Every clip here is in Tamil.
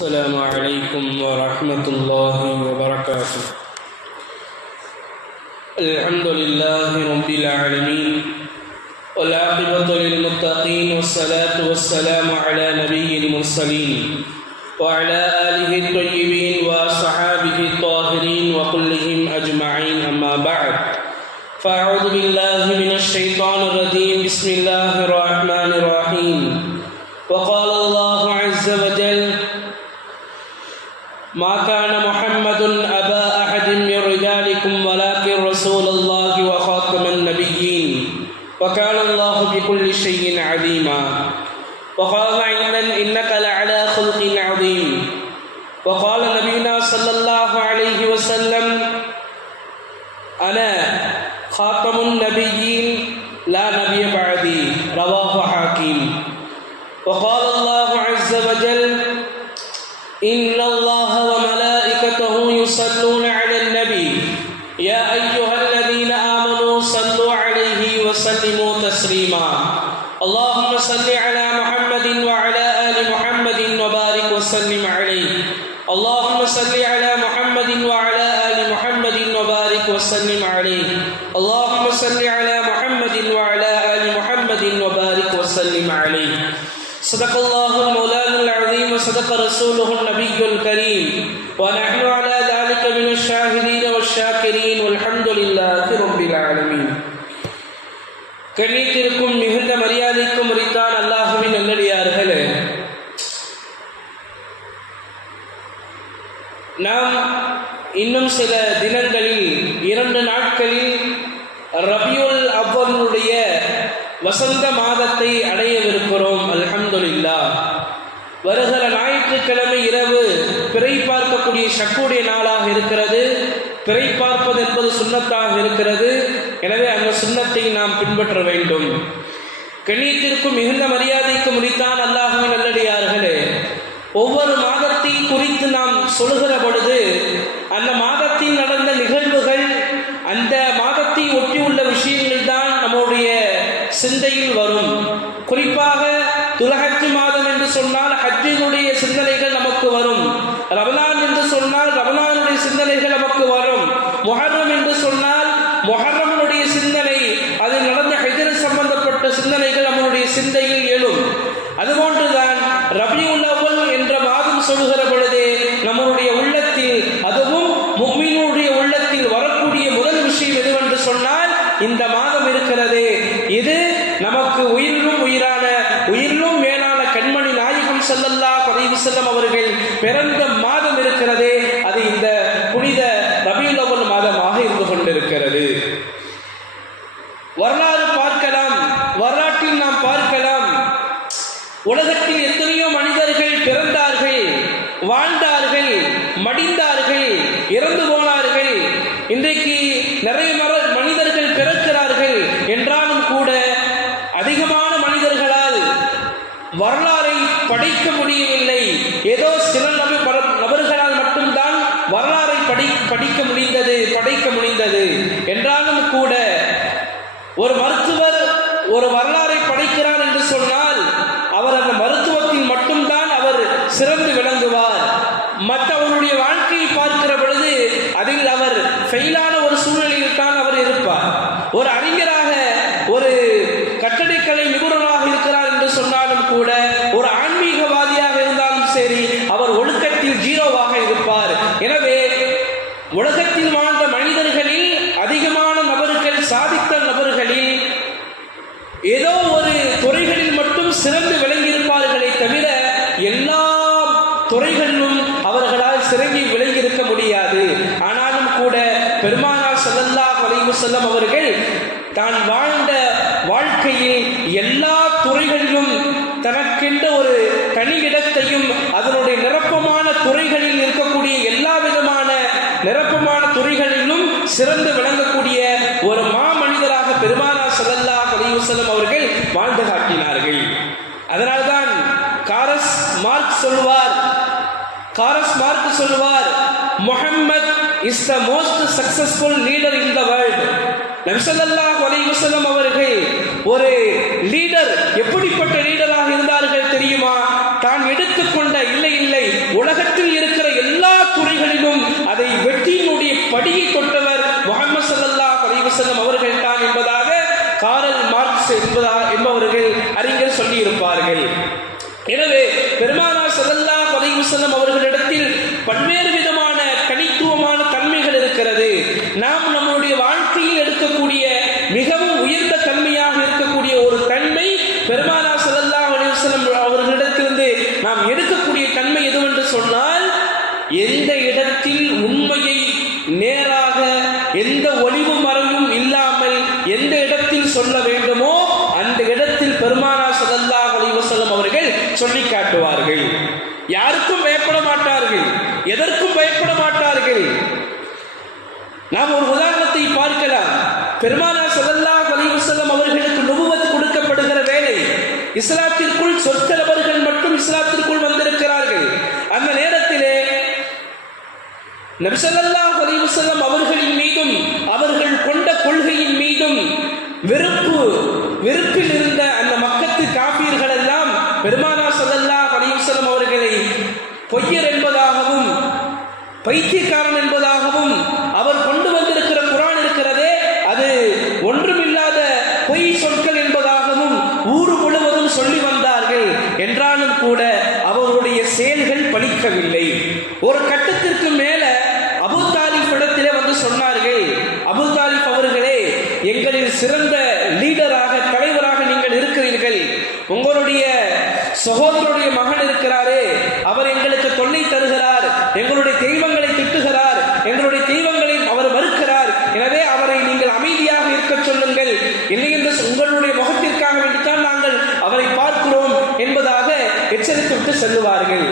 السلام عليكم ورحمة الله وبركاته. الحمد لله رب العالمين والعاقبة للمتقين والصلاة والسلام على نبي المرسلين وعلى آله الطيبين وصحابه الطاهرين وكلهم أجمعين، أما بعد، فأعوذ بالله من الشيطان الرجيم. بسم الله الرحمن الرحيم. وقال الله عز وجل: ما كان محمد أبا أحد من رجالكم ولكن رسول الله وخاتم النبيين وكان الله بكل شيء عليما. وقال أيضا: إنك لعلى خلق عظيم. وقال نبينا صلى الله عليه وسلم: أنا خاتم النبيين لا نبي بعدي. رواه حاكم. وقال الله عز وجل: إن الله وملائكته يصلون على النبي يا أيها الذين آمنوا صلوا عليه وسلموا تسليما. اللهم صل على محمد وعلى آل محمد وبارك وسلم عليه. اللهم صل على محمد وعلى آل محمد وبارك وسلم عليه. اللهم صل على محمد وعلى آل محمد وبارك وسلم عليه. صدق الله المولانا العظيم وصدق رسوله النبي الكريم ونحن على ذلك من الشاهدين والشاكرين والحمد لله رب العالمين. கண்ணியத்திற்கும் மிகுந்த மரியாதைக்கும் உரித்தான் அல்லாஹ்வின் நல்லடியார்களே, நாம் இன்னும் சில தினங்களில் 2 நாட்களில் ரபியுல் அவ்வலுடைய வசந்த மாதத்தை அடையவிருக்கிறோம். அல்ஹம்துலில்லாஹ். வருகிற ஞாயிற்றுக்கிழமை இரவு பிறை பார்க்கக்கூடிய ஷக்குடைய நாளாக இருக்கிறது. பிறை பார்ப்பது என்பது சுன்னத்தாக இருக்கிறது. எனவே அந்த சுன்னத்தை நாம் பின்பற்ற வேண்டும். கண்ணியத்திற்கும் மிகுந்த மரியாதைக்கும் உரித்தான் அல்லாஹ்வின் நல்லடியார்களே, ஒவ்வொரு மாதத்தை குறித்து நாம் சொல்கிற பொழுது அந்த மாதத்தில் நடந்த நிகழ்வுகள், அந்த மாதத்தை ஒட்டியுள்ள விஷயங்கள் தான் நம்முடைய சிந்தையில் வரும். குறிப்பாக துல்ஹஜ் மாதம் என்று சொன்னால் ஹஜ்ஜினுடைய சிந்தனைகள் நமக்கு வரும். ரமலான் என்று சொன்னால் ரமலானுடைய சிந்தனைகள் நமக்கு வரும். முஹர்ரம் என்று சொன்னால் முஹர்ரமுடைய சிந்தனை, அதில் நடந்த ஹிஜ்ர் சம்பந்தப்பட்ட சிந்தனைகள் நம்முடைய சிந்தையில் எழும். அதுபோன்றுதான் ரபியுல் அவ்வல் என்ற மாதம் சொல்கிற பொழுதே நம்முடைய உள்ளத்தில், அதுவும் முஃமினுடைய உள்ளத்தில் வரக்கூடிய முதல் விஷயம் எதுவென்று சொன்னால், இந்த மாதம் இருக்கிறதே, இது நமக்கு உயிரிலும் உயிரான, உயிரிலும் மேலான கண்மணி நாயகம் ஸல்லல்லாஹு அலைஹி வஸல்லம் அவர்கள் பிறந்த மாதம் இருக்கிறதே, அது இந்த புனித ரபியுல் அவ்வல் மாதமாக இருந்து கொண்டிருக்கிறது. வரலாறு பார்க்கலாம், வரலாற்றில் நாம் பார்க்கலாம், உலகத்தில் எத்தனையோ மனிதர்கள் பிறந்தார்கள், வாழ்ந்தார்கள், மடிந்தார்கள், இறந்து போனார்கள். இன்றைக்கு நிறைய மனிதர்கள் பிறக்கிறார்கள் என்றாலும் கூட அதிகமான மனிதர்களால் வரலாறை படைக்க முடியவில்லை. ஏதோ சில நபர்களால் மட்டும்தான் வரலாறை படைக்க முடிந்தது என்றாலும் கூட, ஒரு மருத்துவர் ஒரு வரலாறை படைக்கிறார் என்று சொன்னால் அவர் அந்த மருத்துவத்தில் மட்டும்தான் அவர் சிறந்து விளங்குவார். மற்றவருடைய வாழ்க்கையை பார்க்கிற பொழுது அதில் அவர் ஃபெயிலான ஒரு சூழ்நிலையில் தான் அவர் இருப்பார். ஒரு அறிஞராக, ஒரு கட்டடக்கலை நிபுணராக இருக்கிறார் என்று சொன்னாலும் கூட, ஒரு ஆன்மீகவாதியாக இருந்தாலும் சரி, அவர் ஒழுக்கத்தில் ஜீரோவாக இருப்பார். எனவே உலகத்தில் வாழ்ந்த மனிதர்களில் அதிகமான நபர்கள், சாதித்த நபர்களில் ஏதோ ஒரு துறைகளில் மட்டும் சிறந்து விளங்கியிருப்பார்களே தவிர எல்லா துறைகளிலும் அவர்களால் சிறங்கி விளங்கியிருக்க முடியாது. ஆனாலும் கூட பெருமானார் ஸல்லல்லாஹு அலைஹி வஸல்லம் அவர்கள் தான் வாழ்ந்த வாழ்க்கையில் எல்லா துறைகளிலும் தனக்கென்ற ஒரு தனி இடத்தையும், அதனுடைய நிரப்பமான துறைகளில் இருக்கக்கூடிய எல்லா விதமான நிரப்பமான துறைகளிலும் சிறந்து விளங்கக்கூடிய ஒரு மாமனிதராக பெருமானார் ஸல்லல்லாஹு அலைஹி வஸல்லம் அவர்கள் வாழ்ந்து காட்டினார்கள். அதனால்தான் காரஸ் மார்க் சொல்வார், Muhammad is the most successful leader in the world. நபி ஸல்லல்லாஹு அலைஹி வஸல்லம் அவர்கள் ஒரு லீடர், எப்படிப்பட்ட லீடராக இருந்தார்கள் தெரியுமா? தான் எடுத்துக்கொண்ட, இல்லை உலகத்தில் இருக்கிற எல்லா துறைகளிலும் அதை வெற்றியினுடைய படியை தொட்டவர் முஹம்மது ஸல்லல்லாஹு அலைஹி வஸல்லம் அவர்கள் தான் என்பதாக காரல் மார்க்ஸ் என்பவர்கள் அறிஞர் சொல்லி இருப்பார்கள். எனவே பெருமானார் ஸல்லல்லாஹு அலைஹி வஸல்லம் அவர்களிடத்தில் பல்வேறு விதமான தனித்துவமான தன்மைகள் இருக்கிறது. நாம் நம்முடைய வாழ்க்கையில் எடுக்கக்கூடிய மிகவும் உயர்ந்த தன்மையாக இருக்கக்கூடிய ஒரு தன்மை பெருமானார் ஸல்லல்லாஹு அலைஹி வஸல்லம் அவர்களிடத்திலிருந்து நாம் எடுக்கக்கூடிய தன்மை எதுவென்று சொன்னால், எந்த இடத்தில் உண்மையை நேராக எந்த ஒளிவு மறைவும் இல்லாமல் எந்த இடத்தில் சொல்ல வேண்டுமோ அந்த இடத்தில் பெருமானார் ஸல்லல்லாஹு அலைஹி வஸல்லம் அவர்கள் சொல்லி காட்டுவார்கள். யாருக்கும் பயப்பட மாட்டார்கள், எதற்கும் பயப்பட மாட்டார்கள். நாம் ஒரு உதாரணத்தை பார்க்கலாம். பெருமானார் ஸல்லல்லாஹு அலைஹி வஸல்லம் அவர்களுக்கு நுபுவத் கொடுக்கப்படுகிற வேளை இஸ்லாத்திற்குள் சொற்களவர்கள் மட்டும் இஸ்லாத்திற்குள் வந்திருக்கிறார்கள். அந்த நேரத்திலே நபி ஸல்லல்லாஹு அலைஹி வஸல்லம் அவர்களின் மீதும் அவர்கள் கொண்ட கொள்கையின் மீதும் வெறுப்பில் இருந்த அந்த மக்கத்து காபீர்கள் எல்லாம் பெருமானார் ஸல்லல்லாஹு அலைஹி வஸல்லம் அவர்களை பொய்யர் என்பதாகவும் பைத்தியக்காரன் என்பதாகவும் அவர் கொண்டு வந்திருக்கிற குர்ஆன் இருக்கிறதே அது ஒன்றுமில்லாத பொய் சொற்கள் என்பதாகவும் ஊர் முழுவதும் சொல்லி வந்தார்கள். என்றாலும் கூட அவருடைய செயல்கள் பலிக்கவில்லை. ஒரு கட்டத்திற்கு மேல அபூ தாலிப் இடத்திலே வந்து சொன்னார்கள், அபூ தாலிப் அவர்களே, எங்களில் சிறந்த லீடராக தலைவராக நீங்கள் இருக்கிறீர்கள். உங்களுடைய சகோதரருடைய மகன் இருக்கிறாரே அவர் எங்களுக்கு தொல்லை தருகிறார், எங்களுடைய தெய்வங்களை திட்டுகிறார், எங்களுடைய தெய்வங்களை அவர் மறுக்கிறார். எனவே அவரை நீங்கள் அமைதியாக இருக்க சொல்லுங்கள், இல்லை என்று உங்களுடைய முகத்திற்காக வேண்டித்தான் நாங்கள் அவரை பார்க்கிறோம் என்பதாக எச்சரித்துவிட்டு செல்லுவார்கள்.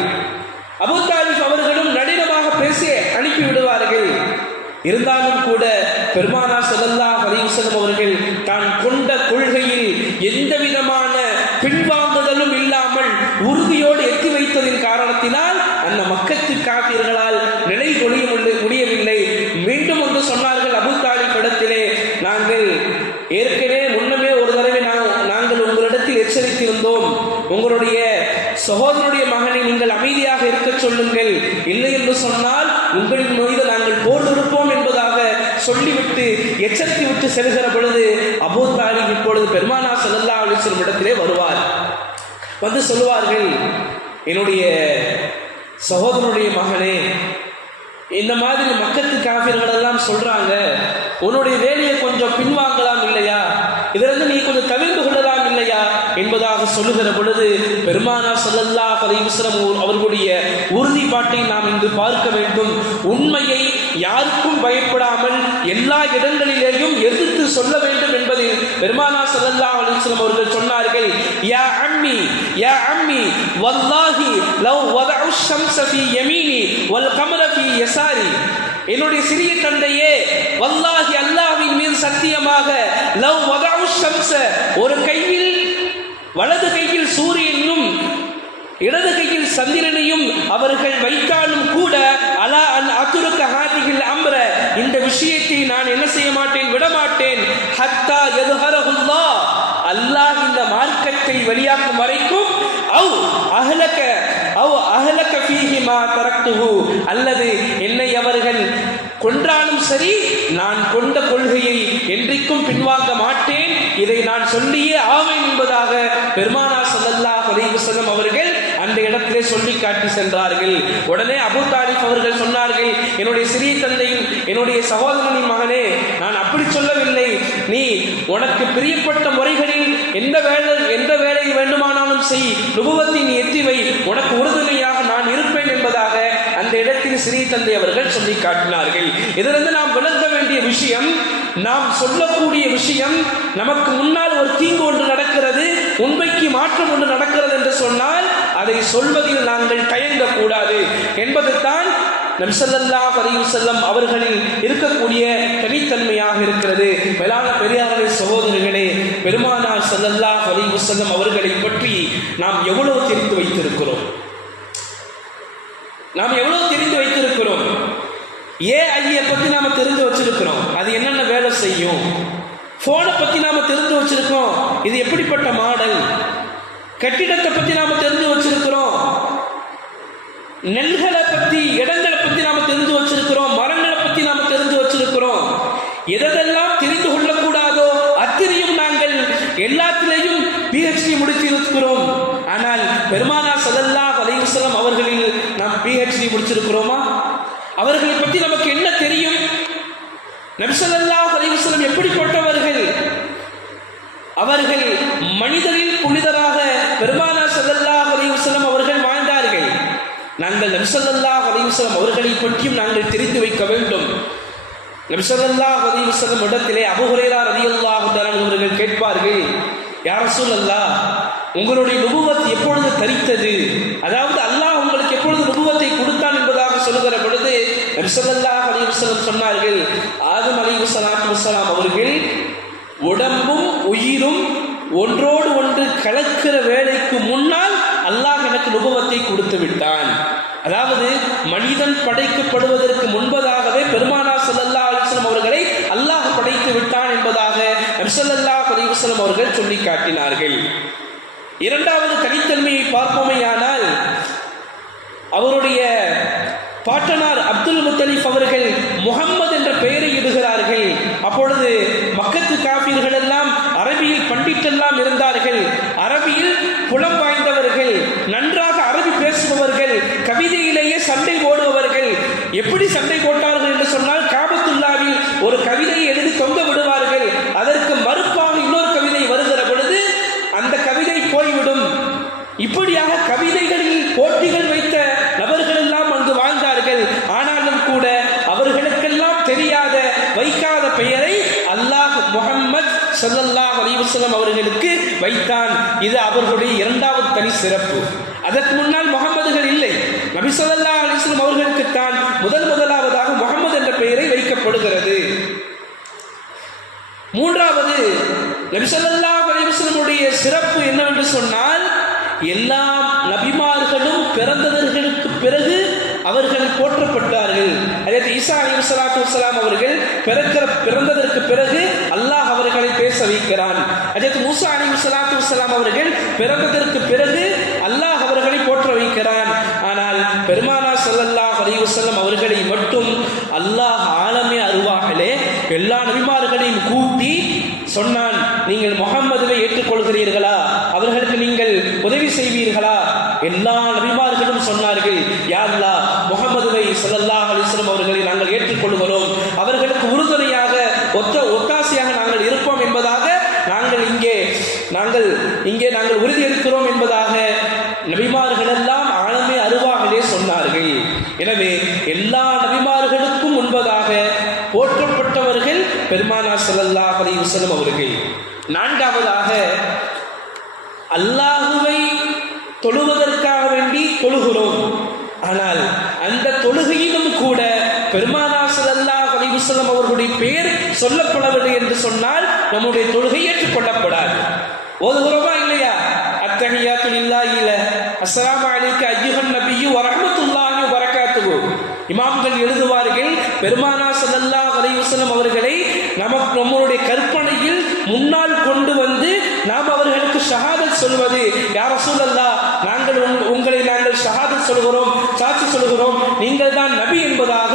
அபூ தாலிப் அவர்களும் நளினமாக பேசி அனுப்பிவிடுவார்கள். இருந்தாலும் கூட பெருமானார் ஸல்லல்லாஹு அலைஹி வஸல்லம் அவர்கள் தான் கொண்ட கொள்கையில் எந்த விதமான பின்வாங்குதலும் இல்லாமல் உறுதியோடு எத்தி வைத்ததின் காரணத்தினால் அந்த மக்கத்து காபிர்களால் நிலை கொள்ளைய முடியவில்லை. மீண்டும் ஒன்று சொன்னார்கள் அபூ தாலிப் இடத்திலே, நாங்கள் ஏற்கனவே முன்னமே ஒரு தடவை நாங்கள் உங்களிடத்தில் எச்சரித்திருந்தோம், உங்களுடைய சகோதரனுடைய மகனை நீங்கள் அமைதியாக இருக்க சொல்லுங்கள், இல்லை என்று சொன்னால் உங்களின் மீது நாங்கள் போர் தொடுப்போம் என்பதாக சொல்லிவிட்டு எச்சரித்து விட்டு செல்கிற பொழுது அபூ தாலிப் இப்பொழுது பெருமானார் ஸல்லல்லாஹு அலைஹி வஸல்லம் இடத்திலே வருவார். வந்து சொல்லுவார்கள், என்னுடைய சகோதரனுடைய மகனே, இந்த மாதிரி மக்கத்து காபிர்கள் எல்லாம் சொல்றாங்க, உன்னுடைய வேலையை கொஞ்சம் பின்வாங்கலாம் இல்லையா, இதிலிருந்து நீ கொஞ்சம் தவிர்த்து கொள்ளலாம் இல்லையா என்பதாக சொல்லுகிற பொழுது பெருமானார் ஸல்லல்லாஹு அலைஹி வஸல்லம் அவர்களுடைய உறுதிப்பாட்டை நாம் இங்கு பார்க்க வேண்டும். உண்மையை யாருக்கும் பயப்படாமல் எல்லா இடங்களிலேயும் எதிர்த்து சொல்ல வேண்டும் என்பதில் பெருமானார் ஸல்லல்லாஹு அலைஹி வஸல்லம் அவர்கள் சொன்னார்கள், யா அம்மி யா அம்மி வல்லாஹி லவ் வதஉ ஷம்ஸ ஃபீ யமீனி வல் கமர ஃபீ யஸாரி, என்னுடைய சிறிய தந்தையே, வல்லாஹி அல்லாஹ்வின் மீது சத்தியமாக, லவ் வதஉ ஷம்ஸ, ஒரு கையில் வலது கையில் சூரியனையும் இடது கையில் சந்திரனையும் அவர்கள் வைத்தாலும் கூட, அலா அன் அதுருக்க ஹாதிஹில் அம்ர, இந்த விஷயத்தை நான் என்ன செய்ய மாட்டேன், விடமாட்டேன், ஹத்தா யதுஹரஹுல்லாஹ், அல்லாஹ் இந்த மார்க்கத்தை வெளியாக்கும் வரைக்கும், அவ் அஹ்லக ஃபீஹி மா தரக்துஹு, அல்லது என்னை அவர்கள் கொன்றாலும் சரி நான் கொண்ட கொள்கையை என்றைக்கும் பின்வாங்க மாட்டேன், இதை நான் சொல்லியே ஆவேன் என்பதாக பெருமானார் ஸல்லல்லாஹு அலைஹி வஸல்லம் அவர்கள் அந்த இடத்திலே சொல்லி காட்டி சென்றார்கள். உடனே அபூ தாலிப் அவர்கள் சொன்னார்கள், என்னுடைய சிறிய தந்தையும் என்னுடைய சகோதரனின் மகனே, நான் அப்படி சொல்லவில்லை, நீ உனக்கு பிரியப்பட்ட முறைகளில் எந்த வேலை வேண்டுமானாலும் செய், நுபுவத்தை நீ எத்தி வை, உனக்கு உறுதுணையாக நான் இருப்பேன் என்பதாக அந்த இடத்தில் சிறிய தந்தை அவர்கள் சொல்லி காட்டினார்கள். இதிலிருந்து நாம் விளங்க வேண்டிய விஷயம், நாம் சொல்லக்கூடிய விஷயம், நமக்கு முன்னால் ஒரு தீங்கு ஒன்று நடக்கிறது, உண்மைக்கு மாற்றம் ஒன்று நடக்கிறது என்று சொன்னால் அதை சொல்வதில் நாங்கள் தயங்கக்கூடாது என்பதுதான் நபி ஸல்லல்லாஹு அலைஹி வஸல்லம் அவர்களில் இருக்கக்கூடிய தனித்தன்மையாக இருக்கிறது. மேலான பெரியார்களே, சகோதரர்களே, பெருமானார் ஸல்லல்லாஹு அலைஹி வஸல்லம் அவர்களை பற்றி நாம் எவ்வளவு தெரிந்து வைத்திருக்கிறோம்? நாம் எவ்வளவு தெரிந்து வைத்திருக்கிறோம்? ஏஐயை பற்றி நாம தெரிந்து வச்சிருக்கிறோம், அது என்னென்ன வேலை செய்யும். போனை பற்றி நாம தெரிந்து வச்சிருக்கோம், இது எப்படிப்பட்ட மாடல். கட்டிடத்தை பற்றி நாம தெரிந்து வச்சிருக்கிறோம், நெல்களை பற்றி, இடங்களை பற்றி நாம் தெரிஞ்சு வச்சிருக்கிறோம், மரங்களை பற்றி நாம் தெரிஞ்சு வச்சிருக்கிறோம். எதெல்லாம் தெரிந்து கொள்ளக்கூடாதோ அத்தனையும் நாங்கள் எல்லாத்திலையும் PhD முடித்திருக்கிறோம். ஆனால் பெருமானார் ஸல்லல்லாஹு அலைஹி வஸல்லம் அவர்களில் நாம் PhD முடிச்சிருக்கிறோமா? அவர்களை பற்றி நமக்கு என்ன தெரியும்? நபி ஸல்லல்லாஹு அலைஹி வஸல்லம் எப்படிப்பட்டவர்கள்? அவர்கள் மனிதரில் புனிதராக பெருமானார் ஸல்லல்லாஹு அலைஹி வஸல்லம் அவர்கள் வாழ்ந்தார்கள். நாங்கள் நபி ஸல்லல்லாஹு அலைஹி வஸல்லம் அவர்களை பற்றியும் நாங்கள் தெரிந்து வைக்க வேண்டும். நபி ஸல்லல்லாஹு அலைஹி வஸல்லம் இடத்திலே அபூ ஹுரைரா ரலியல்லாஹு தஆலா அவர்கள் கேட்பார்கள், யா ரசூலல்லாஹ், உங்களுடைய நுபுவத் எப்பொழுது தரித்தது? அதாவது அல்லாஹ் உங்களுக்கு எப்பொழுது நுபுவத்தை கொடுத்தான் என்பதாக சொல்லுகிற பொழுது நபி ஸல்லல்லாஹு அலைஹி வஸல்லம் சொன்னார்கள், ஆதம் அலைஹிஸ்ஸலாத்து வஸ்ஸலாம் அவர்கள் உடம்பும் உயிரும் ஒன்றோடு ஒன்று கலக்கிற வேலைக்கு முன்னால் அல்லாஹ் எனக்கு நுபுவத்தை கொடுத்து விட்டான். அதாவது மனிதன் படைக்கப்படுவதற்கு முன்பதாகவே பெருமானார் ஸல்லல்லாஹு அலைஹி வஸல்லம் அவர்களை அல்லாஹ் படைத்து விட்டான் என்பதாக நபி ஸல்லல்லாஹு அலைஹி வஸல்லம் அவர்கள் சொல்லி காட்டினார்கள். இரண்டாவது தனித்தன்மையை பார்ப்போமேயானால், அவருடைய பாட்டனார் அப்துல் முத்தலிப் அவர்கள் முஹம்மது என்ற பெயரை இடுகிறார்கள். அப்பொழுது மக்கத்து காஃபிர்கள் எல்லாம் அரபியில் பண்டிட்டெல்லாம் இருந்தார்கள். அரபியில் புலம் வாய்ந்தவர்கள், நன்றாக அரபி பேசுபவர்கள், கவிதையிலேயே சண்டை போடுபவர்கள். எப்படி சண்டை போட்டார்கள் என்று சொன்னால், காபத்துல்லாவில் ஒரு கவிதையை எழுதி தொங்க விடுவார்கள். அதற்கு மறுப்பாக இன்னொரு கவிதை வருகிற பொழுது அந்த கவிதை போய்விடும். இப்படியாக கவிதைகளில் போட்டிகள் வைத்த நபர்கள் எல்லாம் அங்கு வாழ்ந்தார்கள். ஆனாலும் கூட அவர்களுக்கெல்லாம் தெரியாத, வைக்காத பெயரை அல்லாஹ் முஹம்மது ஸல்லல்லாஹு அலைஹி வஸல்லம் அவர்களுக்கு வைத்தான். இது அவர்களுடைய இரண்டாவது தனி சிறப்பு. அதற்கு முன்னால் முகம்மதுகள் இல்லை. நபி ஸல்லல்லாஹு அலைஹி வஸல்லம் அவர்களுக்கு தான் முதலாவதாக முஹம்மது என்ற பெயரை வைக்கப்படுகிறது. மூன்றாவது, நபி ஸல்லல்லாஹு அலைஹி வஸல்லமுடைய சிறப்பு என்னவென்று சொன்னால், எல்லா நபிமார்களும் பிறந்தவர்களுக்கு பிறகு அவர்கள் போற்றப்பட்டார்கள். அதாவது ஈசா அலைஹிஸ்ஸலாத்து வஸ்ஸலாம் அவர்கள் பிறந்ததற்கு பிறகு அல்லாஹ் அவர்களை பேச வைக்கிறான். அதாவது மூசா அலைஹிஸ்ஸலாத்து வஸ்ஸலாம் அவர்கள் பிறந்ததற்கு பிறகு அல்லாஹ் அவர்களை போற்ற வைக்கிறான். ஆனால் பெருமானார் ஸல்லல்லாஹு அலைஹி வஸல்லம் அவர்களை மட்டும் அல்லாஹ் ஆலமே அருவாகலே எல்லா நபிமார்களையும் கூட்டி சொன்னான், நீங்கள் முஹம்மதுவை ஏற்றுக்கொள்கிறீர்களா? அவர்களுக்கு நீங்கள் உதவி செய்வீர்களா? எல்லா நபிமார்களும் சொன்னார்கள், யா அல்லாஹ், முஹம்மதுவை ஸல்லல்லாஹு அலைஹி வஸல்லம் அவர்களை நாங்கள் ஏற்றுக்கொள்கிறோம். அவர்களுக்கு உறுதுணையாக ஒத்தாசையாக நாங்கள் இருப்போம் என்பதாக நாங்கள் உறுதியளிக்கிறோம் என்பதாக நபிமார்கள் எல்லாம் ஆழமே அருவாகலே சொன்னார்கள். எனவே எல்லா நபிமார்களுக்கும் முன்பதாக போற்றப்பட்டவர்கள் பெருமானார் ஸல்லல்லாஹு அலைஹி வஸல்லம் அவர்கள். நான்காவதாக, அல்லாஹுவை தொழுவதற்காக வேண்டி தொழுகிறோம். ஆனால் அந்த தொழுகையிலும் கூட பெருமானார் ஸல்லல்லாஹு அலைஹி வஸல்லம் அவர்களுடைய பெயர் சொல்லப்படவில்லை என்று சொன்னால் நம்முடைய தொழுகை ஏற்றுக்கொள்ளப்படாது. ஓதுகிறோமா இல்லையா? அத்தஹியாத்து லில்லாஹி அஸ்ஸலாமு அலைக்க அய்யுஹன் நபியு வ ரஹ்மத்துல்லாஹி வ பரகாத்துஹு. இமாம்கள் எழுதுவார்கள், பெருமானார் ஸல்லல்லாஹு அலைஹி வஸல்லம் அவர்களை நம்மளுடைய கற்பனையில் முன்னால் கொண்டு வந்து நாம் அவர்களுக்கு ஷஹாதத் சொல்வது, யா ரசூலல்லாஹ், உங்களை நாங்கள் ஷஹாதத் சொல்கிறோம், சாட்சி சொல்கிறோம், நீங்கள் தான் நபி என்பதாக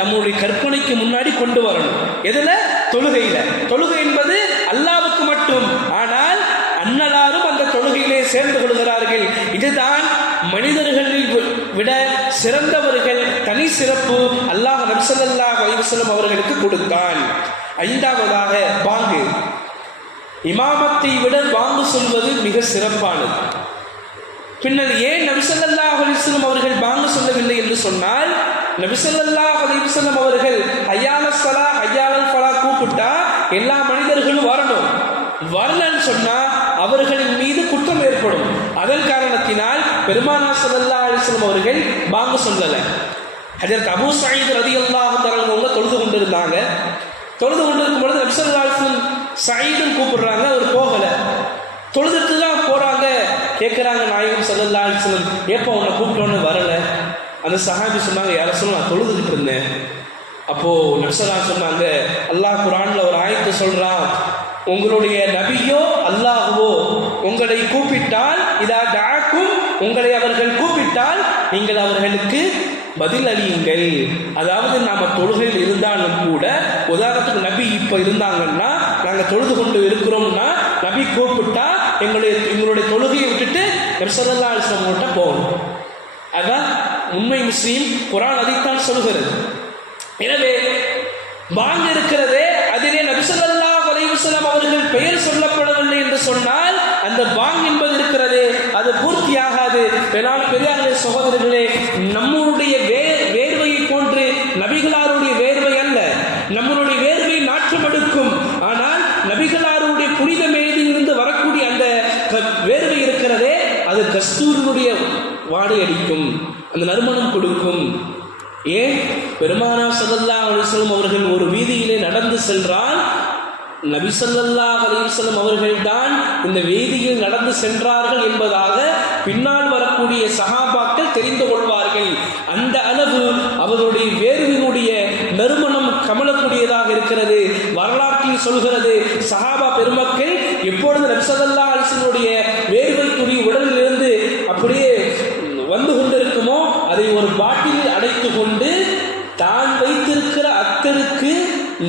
நம்முடைய கற்பனைக்கு முன்னாடி கொண்டு வரணும். எதுல? தொழுகையில. தொழுகை என்பது அல்லாஹ்வுக்கு மட்டும். ஆனால் அன்னலாரும் அந்த தொழுகையிலே சேர்ந்து கொள்கிறார்கள். இதுதான் மனிதர்களில் விட சிறந்தவர்கள் தனி சிறப்பு அல்லாஹ் நபி ஸல்லல்லாஹு அலைஹி வஸல்லம் அவர்களுக்கு கொடுத்தான். ஐந்தாவதாக, பாங்கு. இமாமத்தை விட பாங்கு சொல்வது மிக சிறப்பானது. பின்னர் ஏன் நபி ஸல்லல்லாஹு அலைஹி வஸல்லம் அவர்கள் பாங்கு சொல்லவில்லை என்று சொன்னால், நபி ஸல்லல்லாஹு அலைஹி வஸல்லம் அவர்கள் ஹய்யாலஸ் ஸலா ஹய்யாலல் ஃபலா கூப்பிட்டா எல்லா மனிதர்களும் வரணும். வரலன்னு சொன்னா அவர்களின் மீது குற்றம் ஏற்படும். அதன் காரணத்தினால் பெருமானார் ஸல்லல்லாஹு அலைஹி வஸல்லம் அவர்கள் பாங்கு சொல்லல. ஹஜ்ரத் அபூ சயீத் ரலியல்லாஹு தஆலா அவங்க தொழுது கொண்டிருந்தாங்க. தொழுது கொண்டிருக்கும் பொழுது நபி ஸல்லல்லாஹு அலைஹி வஸல்லம் சயீதுன்னு கூப்பிடுறாங்க. அவர் போகல. தொழுதுட்டு தான் போறாங்க. கேட்குறாங்க, நாயகம் ஸல்லல்லாஹு அலைஹி வஸல்லம், ஏப்பா உன்னை கூப்பிட்டோன்னு வரல? அந்த சஹாபி சொன்னாங்க, யார சொல்ல, நான் தொழுதுகிட்டு இருந்தேன். அப்போ நபி ஸல்லல்லாஹு அலைஹி வஸல்லம் சொன்னாங்க, அல்லாஹ் குர்ஆன்ல ஒரு ஆயத்தை சொல்றான், உங்களுடைய நபியோ அல்லாஹ்வோ உங்களை கூப்பிட்டால் இதா தஅக்கும் உங்களை அவர்கள் கூப்பிட்டால் நீங்கள் அவர்களுக்கு பதில் அளியுங்கள். அதாவது நாம தொழுகையில் இருந்தாலும் கூட, உதாரணத்துக்கு நபி இப்ப இருந்தாங்கன்னா, நாங்க தொழுது கொண்டு இருக்கிறோம்னா, நபி கூப்பிட்டா எங்களுடைய தொழுகையை விட்டுட்டு நபி ஸல்லல்லாஹு அலைஹி வஸல்லம் கிட்ட போகணும். அதான் உண்மை முஸ்லீம், குர்ஆன் அதைத்தான் சொல்கிறது. எனவே பாங்கு இருக்கிறதே, அதிலே நபி ஸல்லல்லாஹு அலைஹி வஸல்லம் அவர்கள் பெயர் சொல்லப்படவில்லை என்று சொன்னால் அந்த பாங் என்பது இருக்கிறது, அது பூர்த்தியாகாது. பெரியார்களே, சகோதரர்களே, நம்முடைய வேர்வையை போன்று நபிகளாருடைய வேர்வை அல்ல. நம்மளுடைய வேர்வை நாற்றம் எடுக்கும். ஆனால் நபிகளாருடைய புனித மேதில் இருந்து வரக்கூடிய அந்த வேர்வை இருக்கிறதே, அது கஸ்தூரினுடைய வாடை அடிக்கும், அந்த நறுமணம் கொடுக்கும். ஏன்? பெருமானார் ஸல்லல்லாஹு அலைஹி வஸல்லம் அவர்கள் ஒரு வீதியிலே நடந்து சென்றால், நபி ஸல்லல்லாஹு அலைஹி வஸல்லம் அவர்கள் தான் இந்த வீதியில் நடந்து சென்றார்கள் என்பதாக பின்னால் வரக்கூடிய சஹாபாக்கள் தெரிந்து கொள்வார்கள். அந்த அளவு அவர்களுடைய வேர்வினுடைய நறுமணம் கமலக்கூடியதாக இருக்கிறது. வரலாற்றில் சொல்கிறது, சஹாபா பெருமக்கள் எப்பொழுது நபி ஸல்லல்லாஹு அலைஹி வஸல்லம் வேர்வை துளி உடலிலிருந்து அப்படியே வந்து கொண்டிருக்குமோ, அதை ஒரு பாட்டிலில் அடைத்து கொண்டு தான் வைத்திருக்கிற அத்தருக்கு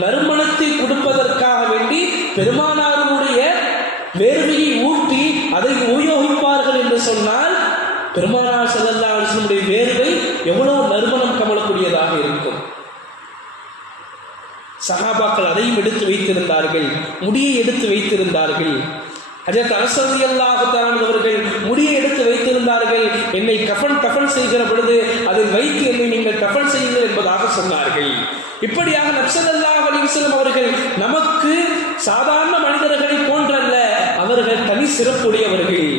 நறுமணத்தை கொடுப்பதற்காக வேண்டி பெருமானாருடைய வேர்வையை ஊற்றி அதை உபயோகிப்பார்கள் என்று சொன்னால், பெருமானார் ஸல்லல்லாஹு அலைஹி வஸல்லம் வேர்வை எவ்வளவு நறுமணம் கமலக்கூடியதாக இருக்கும். சஹாபாக்கள் அதையும் எடுத்து வைத்திருந்தார்கள், முடியை எடுத்து வைத்திருந்தார்கள். ஹஜ்ரத் அனஸ் ரலியல்லாஹு தஆலா அவர்கள் முடியை எடுத்து வைத்திருந்தார்கள். என்னை கஃன் செய்கிற பொழுது அதை வைத்து என்னை நீங்கள் கஃன் செய்யுங்கள் என்பதாக சொன்னார்கள். இப்படியாக நபி ஸல்லல்லாஹு அலைஹி வஸல்லம் அவர்கள் நமக்கு சாதாரண மனிதர்களை போன்றல்ல, அவர்கள் தனி சிறப்புடையவர்கள்.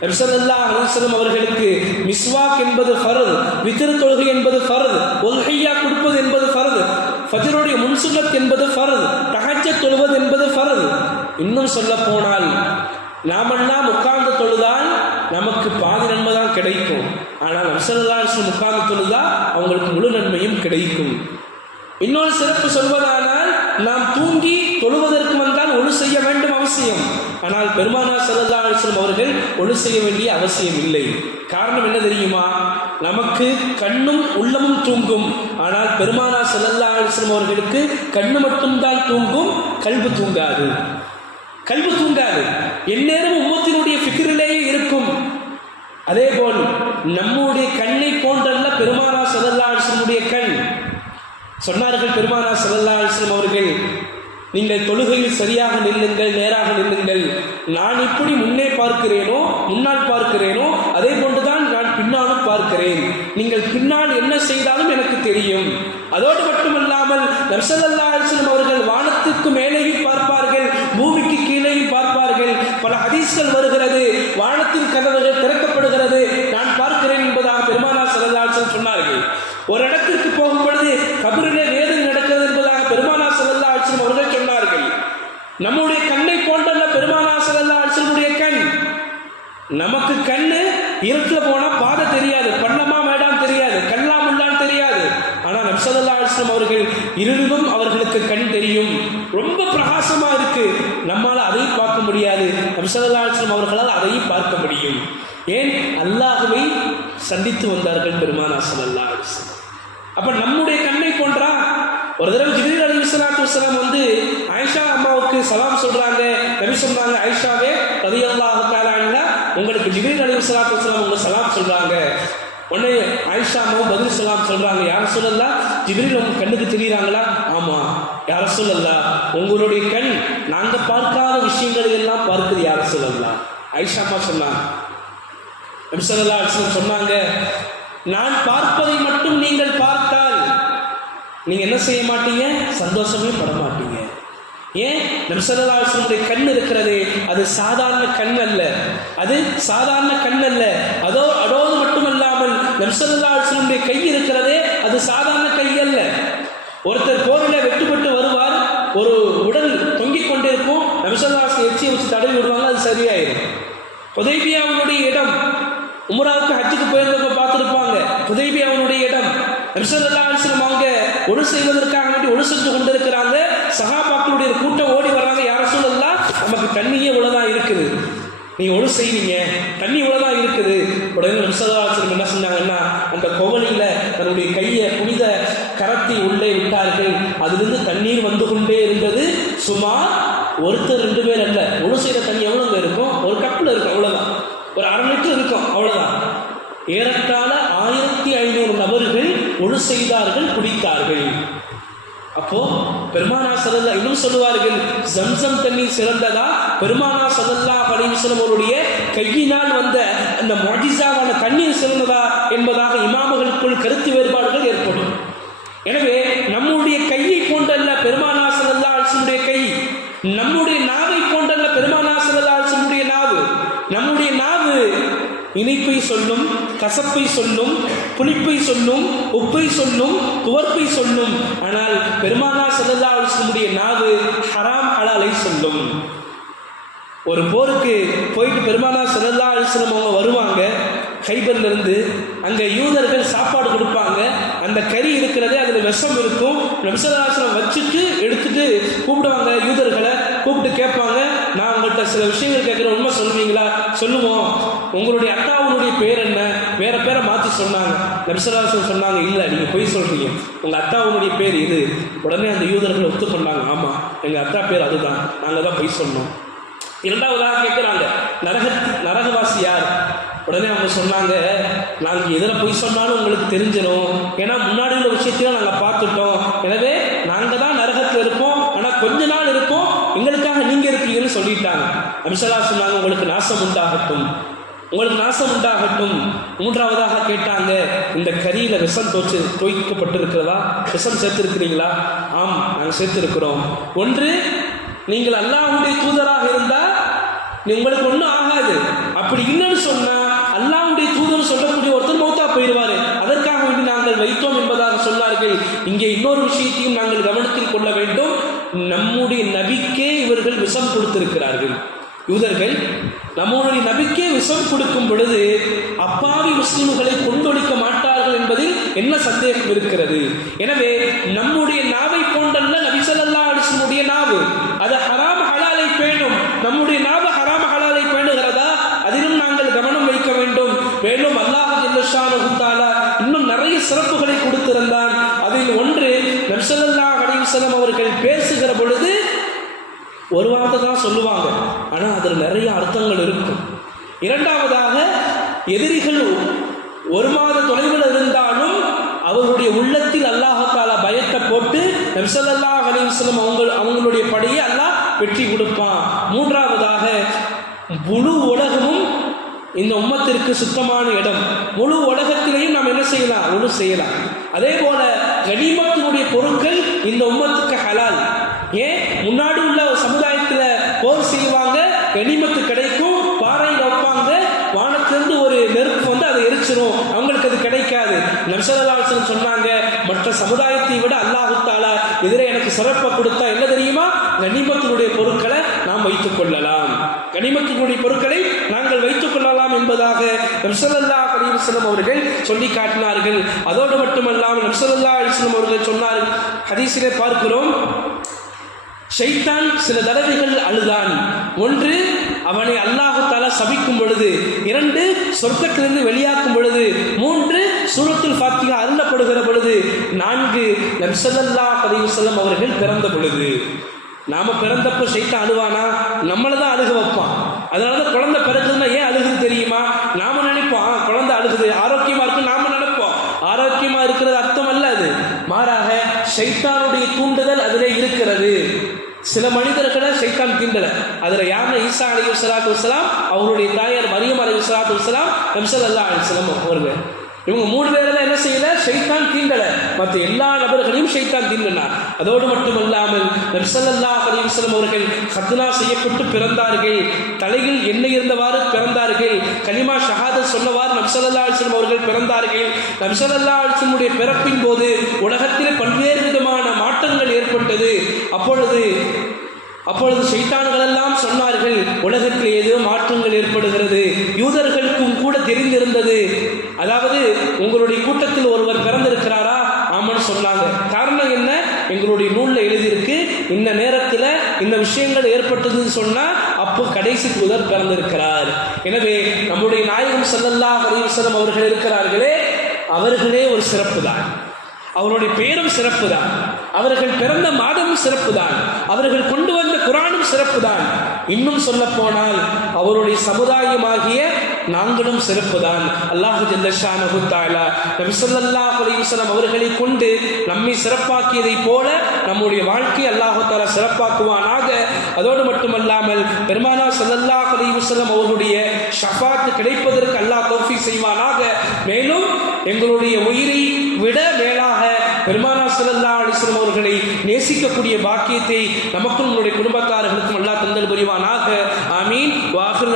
நபி ஸல்லல்லாஹு அலைஹி வஸல்லம் அவர்களுக்கு மிஸ்வாக் என்பது ஃபர்து, வித்ர் தொழுகை என்பது ஃபர்து, உல்ஹியா கொடுப்பது என்பது ஃபர்து, ஃபஜ்ருடைய முன்சுன்னத் என்பது ஃபர்து, தஹஜ்ஜத் தொழுவது என்பது ஃபர்து. இன்னும் சொல்ல போனால் நாமெல்லாம் உட்கார்ந்து தொழுதால் நமக்கு பாதி நன்மை தான் கிடைக்கும். ஆனால் நபி ஸல்லல்லாஹு அலைஹி வஸல்லம் உட்கார்ந்து தொழுதா அவங்களுக்கு முழு நன்மையும் கிடைக்கும். இன்னொரு சிறப்பு சொல்வதானால், நாம் தூங்கி தொழுவதற்கு வந்தால் ஒழு செய்ய வேண்டும் அவசியம். ஆனால் பெருமானார் ஸல்லல்லாஹு அலைஹி வஸல்லம் அவர்கள் ஒழு செய்ய வேண்டிய அவசியம் இல்லை. காரணம் என்ன தெரியுமா? நமக்கு கண்ணும் உள்ளமும் தூங்கும். ஆனால் பெருமானார் ஸல்லல்லாஹு அலைஹி வஸல்லம் அவர்களுக்கு கண்ணு மட்டும்தான் தூங்கும், கல்பு தூங்காது. கல்பு தூங்காது, எந்நேரம் உம்மத்தினுடைய ஃபிக்ரிலேயே இருக்கும். அதேபோல் நம்முடைய கண்ணை போன்றல்ல பெருமானார் ஸல்லல்லாஹு அலைஹி வஸல்லம் கண். சொன்னார்கள் பெருமானார் ஸல்லல்லாஹு அலைஹி வஸல்லம் அவர்கள், நீங்கள் தொழுகையில் சரியாக நில்லுங்கள், நேராக நில்லுங்கள். நான் எப்படி முன்னே பார்க்கிறேனோ, முன்னால் பார்க்கிறேனோ, அதே போன்றுதான் நான் பின்னாலும் பார்க்கிறேன். நீங்கள் பின்னால் என்ன செய்தாலும் எனக்கு தெரியும். அதோடு மட்டுமல்லாமல் நபி ஸல்லல்லாஹு அலைஹி வஸல்லம் அவர்கள் வானத்துக்கு மேலேயும் பார்ப்பார்கள், பூமிக்கு கீழேயும் பார்ப்பார்கள். பல ஹதீஸ்கள் வருகிறது, வானத்தின் கதவுகள் திறக்கப்படுகிறது, நான் பார்க்கிறேன் என்பதாக பெருமானார் ஸல்லல்லாஹு அலைஹி வஸல்லம் சொன்னார்கள். ஒரு இடத்திற்கு போகும் பொழுது கபரிலே வேதனை நடக்கிறது என்பதாக பெருமானார் ஸல்லல்லாஹு அலைஹி வஸல்லம் அவர்கள் சொன்னார்கள். நம்முடைய கண்ணை போன்றல்ல பெருமானார் ஸல்லல்லாஹு அலைஹி வஸல்லம் கண். நமக்கு கண்ணு இருட்டில் போனா பாதை தெரியாது, பள்ளமா மேடாம் தெரியாது, கல்லா முள்ளான் தெரியாது. ஆனால் நபி ஸல்லல்லாஹு அலைஹி வஸல்லம் அவர்கள் இருளும் அவர்களுக்கு கண் தெரியும், ரொம்ப பிரகாசமா இருக்கு, நம்மால அதை பார்க்க முடியாது. நபி ஸல்லல்லாஹு அலைஹி வஸல்லம் அவர்களால் அதையும் பார்க்க முடியும். ஏன்? அல்லாஹ்வை சந்தித்து வந்தார்கள் பெருமானார் ஸல்லல்லாஹு அலைஹி வஸல்லம். அப்ப நம்முடைய கண்ணை போன்றா? ஒரு தடவை ஜிப்ரீல் அலைஹிஸ்ஸலாத்து வஸ்ஸலாம் வந்து ஆயிஷா அம்மாவுக்கு சலாம் சொல்றாங்க. நபி சொன்னாங்க, ஆயிஷாவே ரலியல்லாஹு தஆலா அன்ஹா, உங்களுக்கு ஜிப்ரீல் அலைஹிஸ்ஸலாத்து வஸ்ஸலாம் உங்க சலாம் சொல்றாங்க. உடனே ஆயிஷா அம்மாவும் பதில் சலாம் சொல்றாங்க, யார் ரசூலல்லாஹ், ஜிப்ரீல் உங்க கண்ணுக்கு தெரியுறாங்களா? ஆமா. யார் ரசூலல்லாஹ், உங்களுடைய கண் நாங்க பார்க்காத விஷயங்களை எல்லாம் பார்க்குது யார் ரசூலல்லாஹ். ஆயிஷா அம்மா சொன்னாங்க. நபி ஸல்லல்லாஹு அலைஹி வஸல்லம் சொன்னாங்க, நான் பார்ப்பதை மட்டும் நீங்கள் பார்த்தால் நீங்க என்ன செய்ய மாட்டீங்க? சந்தோஷமே பட மாட்டீங்க. ஏன்? நபி ஸல்லல்லாஹு அலைஹி வஸல்லம் கண் இருக்கிறது, அது சாதாரண கண் அல்ல, அது சாதாரண கண் அல்ல. அதோடு மட்டுமல்லாமல் நபி ஸல்லல்லாஹு அலைஹி வஸல்லம் கை இருக்கிறதே, அது சாதாரண கை அல்ல. ஒருத்தர் போரில் வெட்டுப்பட்டு வருவார், ஒரு உடல் தொங்கிக் கொண்டிருக்கும், நபி ஸல்லல்லாஹு அலைஹி வஸல்லம் எச்சியை வச்சு தடவி விடுவாங்க, அது சரியாயிடும். ஹுதைபியாவுடைய இடம், உம்ராவுக்கு ஹஜ்ஜுக்கு போயிருந்தவங்க பார்த்துருப்பாங்க, ஹுதைபியாவுடைய இடம். நபி ஸல்லல்லாஹு அலைஹி வஸல்லம் அவங்க ஒழு செய்வதற்காக வேண்டி ஒழு செஞ்சு கொண்டிருக்கிறாங்க. சஹாபாக்களுடைய கூட்டம் ஓடி வர்றாங்க, யார் ரசூலல்லாஹ், நமக்கு தண்ணியே இவ்வளவுதான் இருக்குது, நீங்க ஒழு செய்வீங்க, தண்ணி இவ்வளவுதான் இருக்குது. உடனே நபிசல்லாஹு என்ன செஞ்சாங்கன்னா அந்த கோவலியில தன்னுடைய கையை புனித கரத்தை உள்ளே விட்டார்கள். அதிலிருந்து தண்ணீர் வந்து கொண்டே இருந்தது. சுமார் ஒருத்தர் 2 பேர் அல்ல, ஒழு செய்த தண்ணி எவ்வளோங்க இருக்கும்? ஒரு கப்பில் இருக்கும், அவ்வளோதான். ஒரு 1/2 லிட்டர் இருக்கும், அவ்வளோதான். ஏறத்தாழ 1500 நபர்கள் ஒழு செய்தார்கள், குடித்தார்கள். அப்போ பெருமானா ஸல்லல்லாஹு இன்னும் சொல்லுவார்கள், ஜம்சம் தண்ணீர் சிறந்ததா பெருமானா ஸல்லல்லாஹு அலைஹி வஸல்லம் அவருடைய கையினால் வந்த அந்த முஅஜிஸாவான தண்ணீர் சிறந்ததா என்பதாக இமாம்களுக்குள் கருத்து வேறுபாடுகள் ஏற்படும். எனவே நம்முடைய கையை போன்றல்ல பெருமானா ஸல்லல்லாஹு அலைஹி வஸல்லம் கை, நம்முடைய நாவை போன்றல்ல பெருமானா ஸல்லல்லாஹு அலைஹி வஸல்லம் நாவு. நம்முடைய நாவு இனிப்பை சொல்லும், கசப்பை சொல்லும், புளிப்பை சொல்லும், உப்பை சொல்லும், துவர்ப்பை சொல்லும். ஆனால் பெருமானா ஸல்லல்லாஹு அலைஹி வஸல்லம் நாவு ஹராம் ஹலாலை சொல்லும். ஒரு போருக்கு போயிட்டு பெருமானா ஸல்லல்லாஹு அலைஹி வஸல்லம் அவங்க வருவாங்க கைபர்ல இருந்து. அங்கே யூதர்கள் சாப்பாடு கொடுப்பாங்க. அந்த கறி இருக்கிறதே அதில் விஷம் இருக்கும். நபி ஸல்லல்லாஹு அலைஹி வஸல்லம் வச்சுட்டு எடுத்துட்டு கூப்பிடுவாங்க, யூதர்களை கூப்பிட்டு கேட்பாங்க, நான் உங்கள்கிட்ட சில விஷயங்கள் கேட்குற, உண்மை சொல்லுவீங்களா? சொல்லுவோம். உங்களுடைய அத்தாவுடைய பேர் என்ன? வேற பேரை மாற்றி சொன்னாங்க. நபி ஸல்லல்லாஹு அலைஹி வஸல்லம் சொன்னாங்க, இல்லை நீங்கள் பொய் சொல்றீங்க, உங்கள் அத்தாவுடைய பேர் இது. உடனே அந்த யூதர்கள் ஒத்துக்கொண்டாங்க, ஆமாம் எங்கள் அத்தா பேர் அதுதான், நாங்கள் தான் பொய் சொன்னோம். இரண்டாவதாக கேட்குறாங்க, நரகவாசி யார்? உடனே அவங்க சொன்னாங்க, நாங்கள் எதில் பொய் சொன்னாலும் உங்களுக்கு தெரிஞ்சிடும், ஏன்னா முன்னாடி உள்ள விஷயத்தையும் நாங்கள் பார்த்துட்டோம், எனவே நாங்கள் தான் நரகத்தில் இருப்போம், ஆனால் கொஞ்ச நாள் இருப்போம், எங்களுக்காக நீங்கள் இருப்பீங்கன்னு சொல்லிட்டாங்க. நபி ஸல்லல்லாஹு அலைஹி வஸல்லம் சொன்னாங்க, உங்களுக்கு நாசம் உண்டாகட்டும், உங்களுக்கு நாசம் உண்டாகட்டும். மூன்றாவதாக கேட்டாங்க, இந்த கரியில விஷம் தோய்க்கப்பட்டிருக்கிறதா? விஷம் சேர்த்திருக்கிறீங்களா? ஆம், நாங்கள் சேர்த்திருக்கிறோம். ஒன்று, நீங்கள் அல்லாஹ்வுடைய தூதராக இருந்தால் உங்களுக்கு ஒன்றும் ஆகாது. அப்படி இன்னொன்று சொன்னா அல்லாஹ்வுடைய தூதர் சொல்லக்கூடிய ஒருத்தர் மௌத்தா போயிடுவாரு, அதற்காக வேண்டி நாங்கள் வைத்தோம் என்பதாக சொன்னார்கள். இங்கே இன்னொரு விஷயத்தையும் நாங்கள் கவனத்தில் கொள்ள வேண்டும். நம்முடைய நபிக்கே இவர்கள் விஷம் கொடுத்திருக்கிறார்கள். யூதர்கள் நம்முடைய நபிக்கே விஷம் கொடுக்கும் பொழுது அப்பாவி முஸ்லிம்களை கொண்டொழிக்க மாட்டார்கள் என்பதில் என்ன சந்தேகம் இருக்கிறது? எனவே நம்முடைய நாவை போன்றல்ல நபி ஸல்லல்லாஹு அலைஹி வஸல்லம் நாவு, அது ஹராம் ஹலாலை பேணும். நம்முடைய நாவு ஹராம் ஹலாலை பேணுகிறதா? அதிலும் நாங்கள் கவனம் வைக்க வேண்டும். மேலும் அல்லாஹ் ஜல்ல ஷானஹு தஆலா இன்னும் நிறைய சிறப்புகளை கொடுத்திருந்தான். அதில் ஒன்று, நபி ஸல்லல்லாஹு அலைஹி வஸல்லம் அவர்கள் பேசுகிற பொழுது ஒரு வார்த்தை தான் சொல்லுவாங்க, ஆனால் அதில் நிறைய அர்த்தங்கள் இருக்கும். இரண்டாவதாக, எதிரிகள் 1 மாத தொலைவில் இருந்தாலும் அவர்களுடைய உள்ளத்தில் அல்லாஹ் தஆலா பயத்தை போட்டு நபி ஸல்லல்லாஹு அலைஹி வஸல்லம் அவங்களுடைய படையை அல்லாஹ் வெற்றி கொடுப்பான். மூன்றாவதாக, முழு உலகமும் இந்த உம்மத்திற்கு சுத்தமான இடம். முழு உலகத்திலையும் நாம் என்ன செய்யலாம்? ஒன்று செய்யலாம். அதே போல கனிமத்தினுடைய பொருட்கள் இந்த உம்மத்துக்கு ஹலால். ஏன்? முன்னாடி உள்ள சமுதாயத்தில் போர் செய்வாங்க, கனிமத்து கிடைக்கும், பாறையில் வைப்பாங்க, வானத்திலிருந்து ஒரு நெருப்பு வந்து அதை எரிச்சிரும், அவங்களுக்கு அது கிடைக்காது. நபி ஸல்லல்லாஹு அலைஹி வஸல்லம் சொன்னாங்க, மற்ற சமுதாயத்தை விட அல்லாஹ் தஆலா எதிரே எனக்கு சிறப்பை கொடுத்தா என்ன தெரியுமா? கனிமத்தினுடைய பொருட்களை நாம் வைத்துக் கொள்ளலாம், கனிமத்தினுடைய பொருட்களை நாங்கள் வைத்துக் கொள்ளலாம் என்பதாக நபி ஸல்லல்லாஹு அலைஹி வஸல்லம் அவர்கள் சொல்லி காட்டினார்கள். அதோடு மட்டுமல்லாமல் நபி ஸல்லல்லாஹு அலைஹி வஸல்லம் அவர்கள் சொன்னார்கள், ஹதீஸிலே பார்க்கிறோம், ஷைத்தான் சில தடவைகள் அழுதான். ஒன்று, அவனை அல்லாஹ் தஆலா சபிக்கும் பொழுது. 2, சொர்க்கத்திலிருந்து வெளியாக்கும் பொழுது. 3, சூரத்துல் ஃபாத்திஹா அருளப்படுகிற பொழுது. 4, நபி ஸல்லல்லாஹு அலைஹி வஸல்லம் அவர்கள் பிறந்த பொழுது. நாம பிறந்தப்ப ஷைத்தான் அழுவானா? நம்மளை தான் அழுக வைப்பான். அதனாலதான் குழந்தை பிறகுதுன்னா ஏன் அழுகுது தெரியுமா? நாம நினைப்போம் குழந்தை அழுகுது ஆரோக்கியமா இருக்கு, நாம நினைப்போம். ஆரோக்கியமா இருக்கிறது அர்த்தம் அல்ல அது. மாறாக ஷைத்தானுடைய தூண்டுதல் அதிலே இருக்கிறது. சில மனிதர்களை ஷைத்தான் தீண்டல. அதுல யாருன்னா ஈசா அலைஹிஸ்ஸலாத்து வஸ்ஸலாம், அவருடைய தாயார் மரியம் அலைஹிஸ்ஸலாத்து வஸ்ஸலாம், நபி ஸல்லல்லாஹு அலைஹி வஸல்லம் அவர்கள். இவங்க 3 பேரை தான் என்ன செய்யல? ஷைத்தான் தீண்டல. மற்ற எல்லா நபர்களையும் ஷைத்தான் தீண்டினார். அதோடு மட்டுமல்லாமல் நபி ஸல்லல்லாஹு அலைஹி வஸல்லம் அவர்கள் கத்னா செய்யப்பட்டு பிறந்தார்கள். தலையில் எண்ணெய் இருந்தவாறு பிறந்தார்கள். கலிமா ஷஹாதத் சொன்னவாறு நபி ஸல்லல்லாஹு அலைஹி வஸல்லம் அவர்கள் பிறந்தார்கள். நபி ஸல்லல்லாஹு அலைஹி வஸல்லம் பிறப்பின் போது உலகத்திலே பல்வேறு விதமான மாற்றங்கள் ஏற்பட்டது. அப்பொழுது ஷைத்தான்கள் எல்லாம் சொன்னார்கள், உலகத்தில் ஏதோ மாற்றங்கள் ஏற்படுகிறது. யூதர்களுக்கும் கூட தெரிந்திருந்தது. அதாவது, உங்களுடைய கூட்டத்தில் ஒருவர் பிறந்திருக்கிறாரா? ஆமான்னு சொன்னாங்க. காரணம் என்ன? எங்களுடைய நூலில் எழுதியிருக்கு, இந்த நேரத்தில் இந்த விஷயங்கள் ஏற்பட்டதுன்னு சொன்னால் அப்போ அப்போ கடைசி தூதர் பிறந்திருக்கிறார். எனவே நம்முடைய நாயகம் ஸல்லல்லாஹு அலைஹி வஸல்லம் அவர்கள் இருக்கிறார்களே, அவர்களே ஒரு சிறப்பு தான். அவருடைய பெயரும் சிறப்பு தான், அவர்கள் பிறந்த மாதமும் சிறப்பு தான், அவர்கள் கொண்டு வந்த குர்ஆனும் சிறப்பு தான். இன்னும் சொல்ல போனால் அவருடைய சமுதாயமாகிய நாங்களும் சிறப்பு தான். அல்லாஹ் ஜல்ல ஷானஹு தஆலா நபி ஸல்லல்லாஹு அலைஹி வஸல்லம் அவர்களை கொண்டு நம்மை சிறப்பாக்கியதை போல நம்முடைய வாழ்க்கை அல்லாஹ் தஆலா சிறப்பாக்குவானாக. அதோடு மட்டுமல்லாமல் பெருமானார் ஸல்லல்லாஹு அலைஹி வஸல்லம் அவர்களுடைய ஷஃபாத் கிடைப்பதற்கு அல்லாஹ் தௌஃபீக் செய்வானாக. மேலும் எங்களுடைய உயிரை விட மேலாக பெருமானார் ஸல்லல்லாஹு அலைஹி வஸல்லம் அவர்களை நேசிக்கக்கூடிய பாக்கியத்தை நமக்கும் நம்முடைய குடும்பத்தார்களுக்கும் அல்லாஹ் தந்தல் புரிவானாக. ஆமீன். வாஹிர்